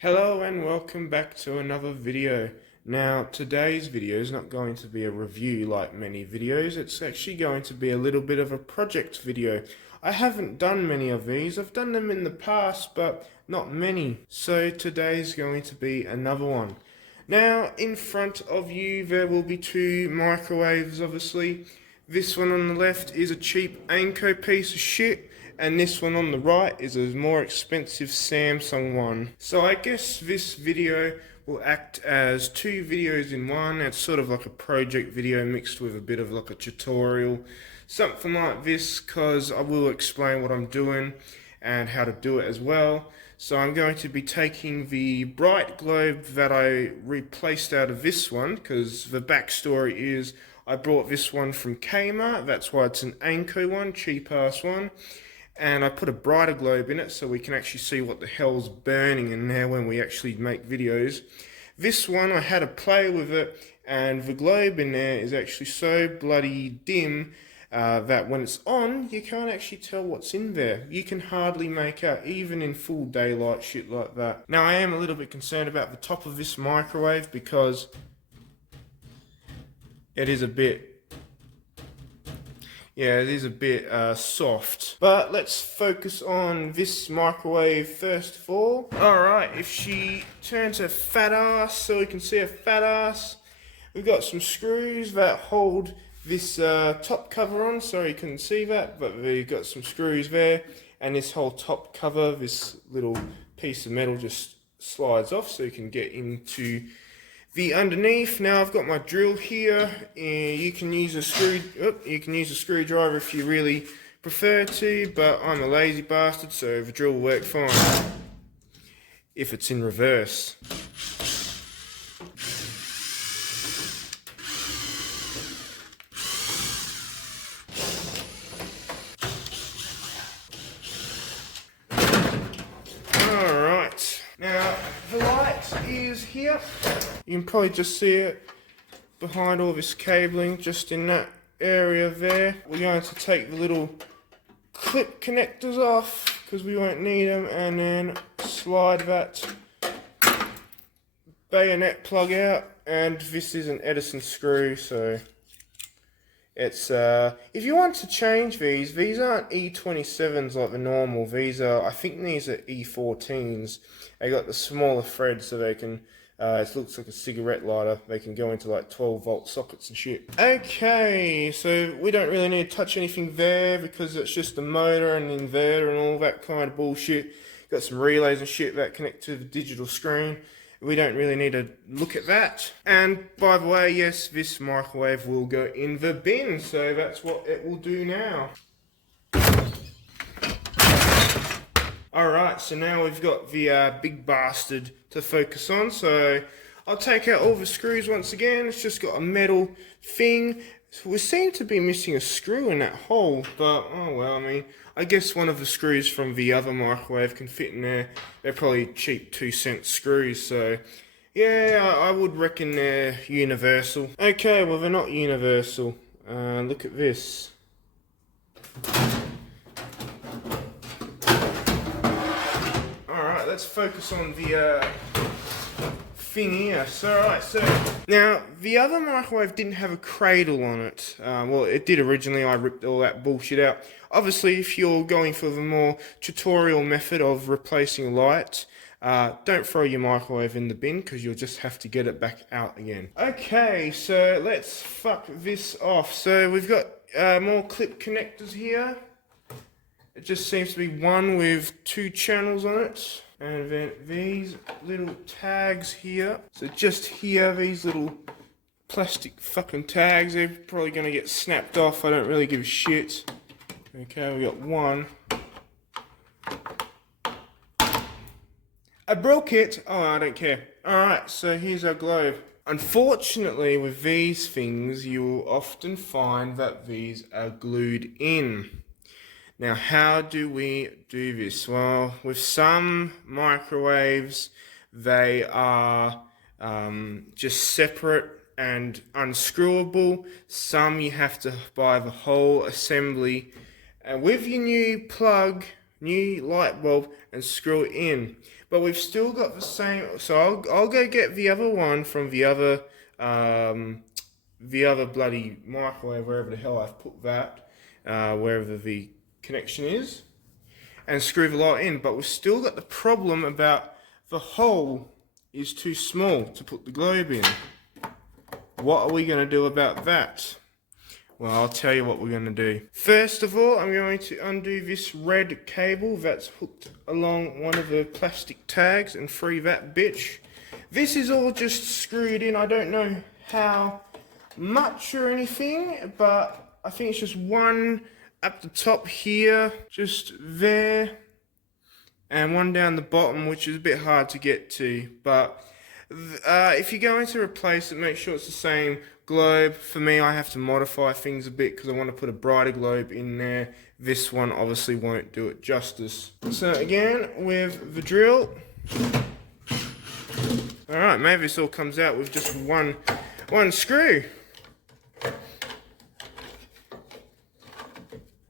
Hello and welcome back to another video. Now today's video is not going to be a review like many videos, it's actually going to be a little bit of a project video. I haven't done many of these, I've done them in the past but not many. So today's going to be another one. Now in front of you there will be two microwaves obviously. This one on the left is a cheap Anko piece of shit, and this one on the right is a more expensive Samsung one. So I guess this video will act as two videos in one. It's sort of like a project video mixed with a bit of like a tutorial, something like this, because I will explain what I'm doing and how to do it as well. So I'm going to be taking the bright globe that I replaced out of this one, because the backstory is I brought this one from Kmart, that's why it's an Anko one, cheap ass one. And I put a brighter globe in it so we can actually see what the hell's burning in there when we actually make videos. This one I had to play with it, and the globe in there is actually so bloody dim that when it's on you can't actually tell what's in there. You can hardly make out even in full daylight, shit like that. Now I am a little bit concerned about the top of this microwave because it is a bit soft. But let's focus on this microwave first of all. Alright, if she turns her fat ass so we can see her fat ass, we've got some screws that hold this top cover on, sorry you couldn't see that, but we've got some screws there, and this whole top cover, this little piece of metal just slides off so you can get into the underneath. Now I've got my drill here, and you can use a screwdriver if you really prefer to, but I'm a lazy bastard, so the drill will work fine if it's in reverse. Alright, now the light is here. You can probably just see it behind all this cabling, just in that area there. We're going to take the little clip connectors off because we won't need them, and then slide that bayonet plug out. And this is an Edison screw, so it's if you want to change these aren't E27s like the normal. These are, I think these are E14s. They got the smaller thread so they can it looks like a cigarette lighter. They can go into like 12-volt sockets and shit. Okay, so we don't really need to touch anything there because it's just the motor and the inverter and all that kind of bullshit. Got some relays and shit that connect to the digital screen. We don't really need to look at that. And by the way, yes, this microwave will go in the bin, so that's what it will do now. Alright, so now we've got the big bastard to focus on, so I'll take out all the screws once again. It's just got a metal thing. So we seem to be missing a screw in that hole, but oh well, I mean, I guess one of the screws from the other microwave can fit in there. They're probably cheap 2-cent screws, so yeah, I would reckon they're universal. Okay, well they're not universal. Look at this. Alright, let's focus on the thing here. So, alright, so now the other microwave didn't have a cradle on it. Well, it did originally. I ripped all that bullshit out. Obviously, if you're going for the more tutorial method of replacing light, don't throw your microwave in the bin because you'll just have to get it back out again. Okay, so let's fuck this off. So we've got more clip connectors here. It just seems to be one with 2 channels on it. And then these little tags here. So just here, these little plastic fucking tags, they're probably going to get snapped off. I don't really give a shit. Okay, we got one. I broke it. Oh, I don't care. Alright, so here's our globe. Unfortunately, with these things, you will often find that these are glued in. Now, how do we do this? Well, with some microwaves, they are just separate and unscrewable. Some you have to buy the whole assembly with your new plug, new light bulb, and screw it in. but we've still got the same. So I'll go get the other one from the other bloody microwave, wherever the hell I've put that, wherever the connection is, and screw the light in. But we've still got the problem about the hole is too small to put the globe in. What are we going to do about that? Well, I'll tell you what we're going to do. First of all, I'm going to undo this red cable that's hooked along one of the plastic tags and free that bitch. This is all just screwed in. I don't know how much or anything, but I think it's just one up the top here, just there, and one down the bottom, which is a bit hard to get to. But if you're going to replace it, make sure it's the same globe. For me, I have to modify things a bit because I want to put a brighter globe in there. This one obviously won't do it justice. So again, with the drill. Alright, maybe this all comes out with just one screw.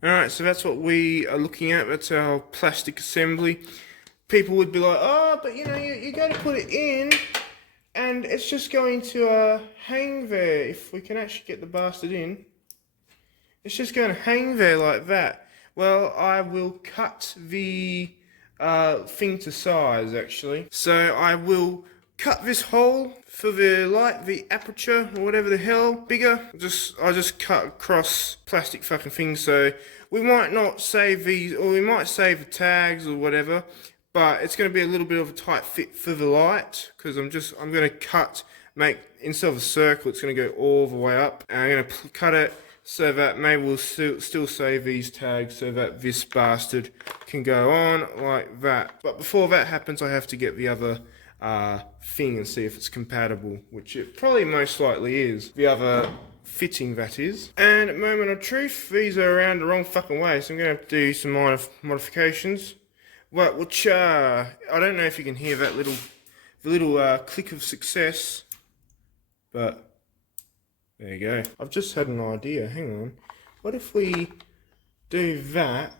Alright, so that's what we are looking at. That's our plastic assembly. People would be like, oh, but you know, you got to put it in and it's just going to hang there. If we can actually get the bastard in, it's just going to hang there like that. Well, I will cut the thing to size actually. So I will cut this hole for the light, the aperture or whatever the hell, bigger. I just cut across plastic fucking things. So we might not save these, or we might save the tags or whatever. But it's going to be a little bit of a tight fit for the light because I'm going to instead of a circle, it's going to go all the way up. And I'm going to cut it so that maybe we'll still save these tags so that this bastard can go on like that. But before that happens, I have to get the other thing and see if it's compatible, which it probably most likely is. The other fitting, that is. And moment of truth, these are around the wrong fucking way, so I'm going to have to do some minor modifications. Which I don't know if you can hear that little click of success, but there you go. I've just had an idea. Hang on. What if we do that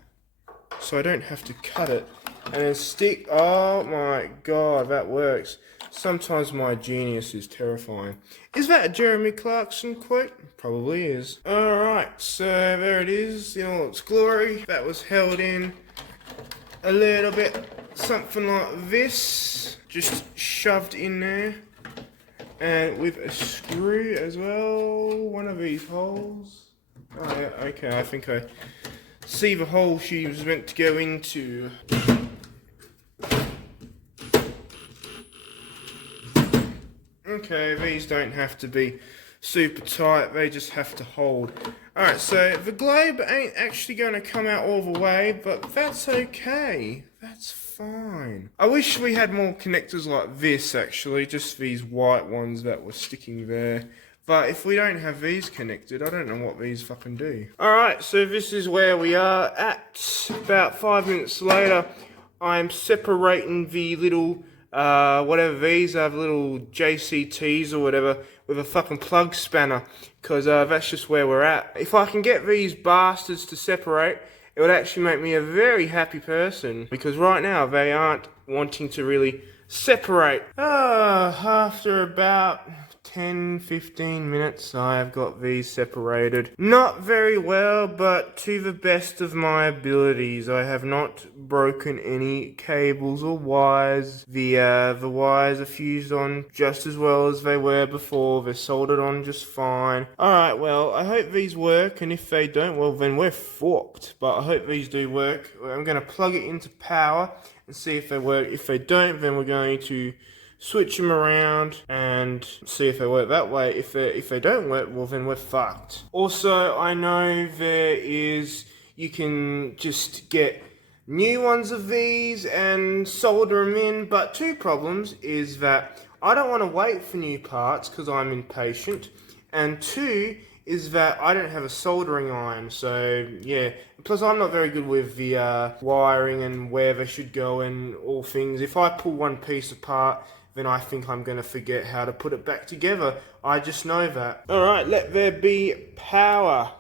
so I don't have to cut it and then stick? Oh my god, that works. Sometimes my genius is terrifying. Is that a Jeremy Clarkson quote? Probably is. Alright, so there it is in all its glory. That was held in a little bit, something like this, just shoved in there, and with a screw as well, one of these holes. Oh yeah, okay, I think I see the hole she was meant to go into. Okay, these don't have to be super tight, they just have to hold. Alright, so the globe ain't actually going to come out all the way, but that's okay. That's fine. I wish we had more connectors like this actually, just these white ones that were sticking there. But if we don't have these connected, I don't know what these fucking do. Alright, so this is where we are at. About 5 minutes later, I'm separating the little whatever these are, the little JCTs or whatever, with a fucking plug spanner, because that's just where we're at. If I can get these bastards to separate, it would actually make me a very happy person, because right now they aren't wanting to really separate. After about 10-15 minutes I have got these separated. Not very well, but to the best of my abilities. I have not broken any cables or wires. The wires are fused on just as well as they were before. They're soldered on just fine. Alright, well, I hope these work, and if they don't, well then we're fucked. But I hope these do work. I'm going to plug it into power and see if they work. If they don't, then we're going to switch them around and see if they work that way. If they don't work, well then we're fucked. Also, I know you can just get new ones of these and solder them in, but two problems is that I don't want to wait for new parts because I'm impatient, and two is that I don't have a soldering iron, so yeah. Plus I'm not very good with the wiring and where they should go and all things. If I pull one piece apart, then I think I'm going to forget how to put it back together. I just know that. Alright, let there be power.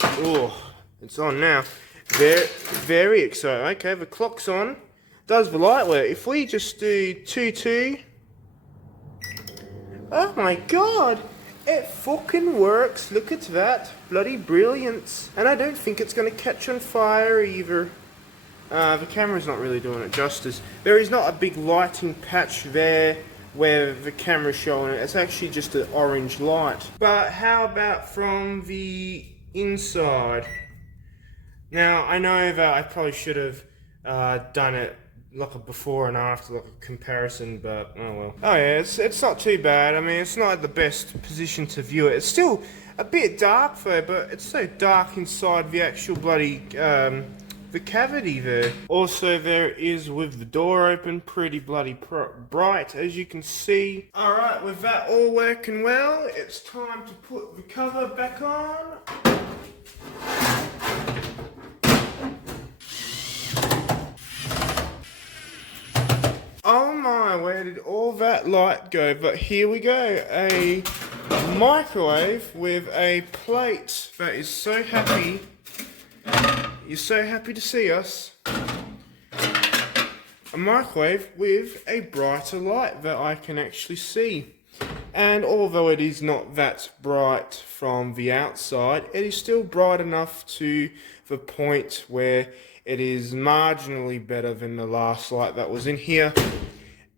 Oh, it's on now. Very exciting. Okay, the clock's on. does the light work. If we just do 2-2, oh my god, it fucking works. Look at that, bloody brilliance. And I don't think it's going to catch on fire either. The camera's not really doing it justice. There is not a big lighting patch there where the camera's showing it. It's actually just an orange light. But how about from the inside? Now, I know that I probably should have done it like a before and after, like a comparison, but oh well. Oh yeah, it's not too bad. I mean, it's not the best position to view it. It's still a bit dark though, but it's so dark inside the actual bloody the cavity there. Also, there is, with the door open, pretty bloody bright, as you can see. Alright, with that all working well, it's time to put the cover back on. Oh my, where did all that light go? But here we go, a microwave with a plate that is so happy. You're so happy to see us. A microwave with a brighter light that I can actually see. And although it is not that bright from the outside, it is still bright enough to the point where it is marginally better than the last light that was in here.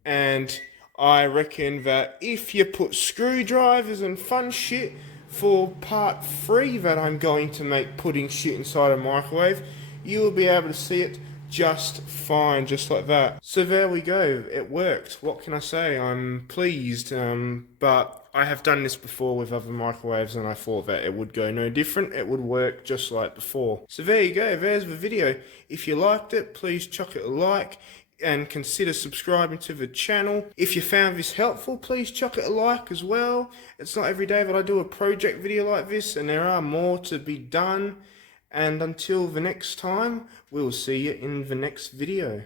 And I reckon that if you put screwdrivers and fun shit for part 3 that I'm going to make putting shit inside a microwave, you will be able to see it just fine, just like that. So there we go, it worked. What can I say? I'm pleased, but I have done this before with other microwaves and I thought that it would go no different. It would work just like before. So there you go, there's the video. If you liked it, please chuck it a like and consider subscribing to the channel. If you found this helpful, please chuck it a like as well. It's not every day that I do a project video like this, and there are more to be done. And until the next time, we'll see you in the next video.